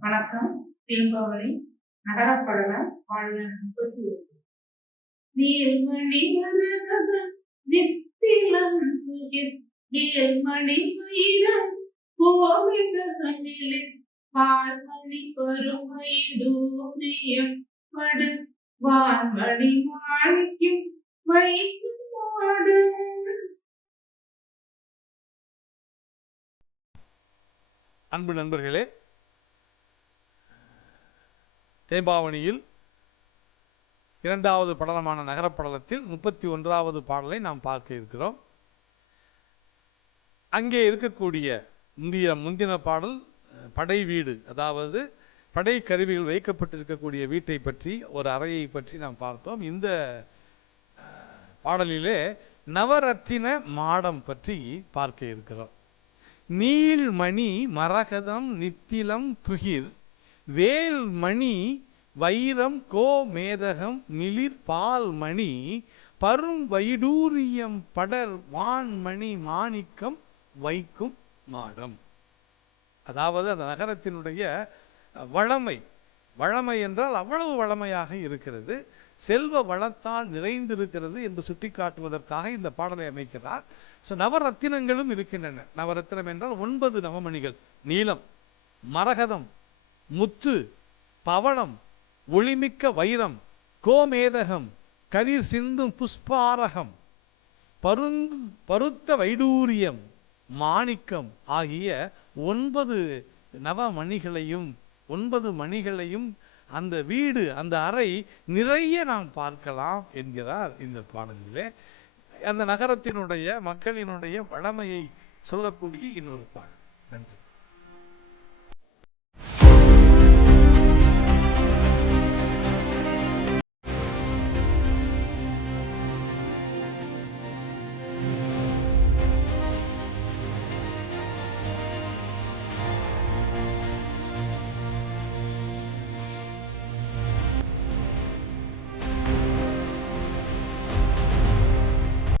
வணக்கம். தீபாவளி நகரப்படல வாழ்க முப்பத்தி ஒன்று மரகதம் நித்திலம் துயிர் மயிரம் பார்மணி பருமை டூரியம் படு வான்மணி மாணிக்கும் வைக்கும் மாடும் அன்பு நண்பர்களே தேம்பாவணியில் இரண்டாவது படலமான நகரப்படலத்தில் முப்பத்தி ஒன்றாவது பாடலை நாம் பார்க்க இருக்கிறோம். அங்கே இருக்கக்கூடிய முந்திய முந்தின பாடல் படை வீடு அதாவது படை கருவிகள் வைக்கப்பட்டிருக்கக்கூடிய வீட்டை பற்றி ஒரு அறையை பற்றி நாம் பார்த்தோம். இந்த பாடலிலே நவரத்தின மாடம் பற்றி பார்க்க இருக்கிறோம். நீள்மணி மரகதம் நித்திலம் துகிர் வேல்மணி வைரம் கோமேதகம் மிளிர் பால்மணி பரும் வைடூரியம் படர் வான்மணி மாணிக்கம் வைக்கும் மாடம். அதாவது அந்த நகரத்தினுடைய வளமை. வளமை என்றால் அவ்வளவு வளமையாக இருக்கிறது. செல்வ வளத்தால் நிறைந்திருக்கிறது என்று சுட்டிக்காட்டுவதற்காக இந்த பாடலை அமைக்கிறார். ஸோ நவரத்தினங்களும் இருக்கின்றன. நவரத்தினம் என்றால் ஒன்பது நவமணிகள். நீலம் மரகதம் முத்து பவளம் ஒளிமிக்க வைரம் கோமேதகம் கதிர் சிந்தும் புஷ்பாரகம் பருந் பருத்த வைடூரியம் மாணிக்கம் ஆகிய ஒன்பது நவமணிகளையும் ஒன்பது மணிகளையும் அந்த வீடு அந்த அறை நிறைய நாம் பார்க்கலாம் என்கிறார் இந்த பாடலிலே. அந்த நகரத்தினுடைய மக்களினுடைய வளமையை சொல்லக்கூடிய இன்னொரு பாடல். நன்றி.